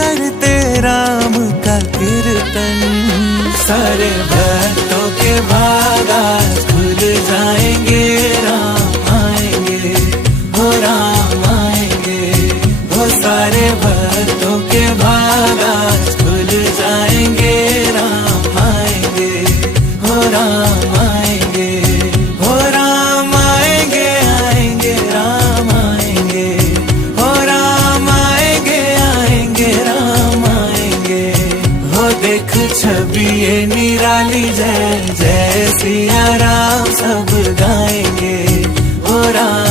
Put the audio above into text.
करते राम का कीर्तन। सारे भक्तों के भागा खुल जाएंगे, राम आएंगे, हो राम आएंगे, हो सारे भक्तों के भागा खुल जाएंगे, राम आएंगे, हो राम आएंगे, हो राम आएंगे, आएंगे राम आएंगे, हो राम आएंगे, आएंगे राम आएंगे। हो देख छवि ये निराली, जय जय सिया राम सब गाएंगे, हो राम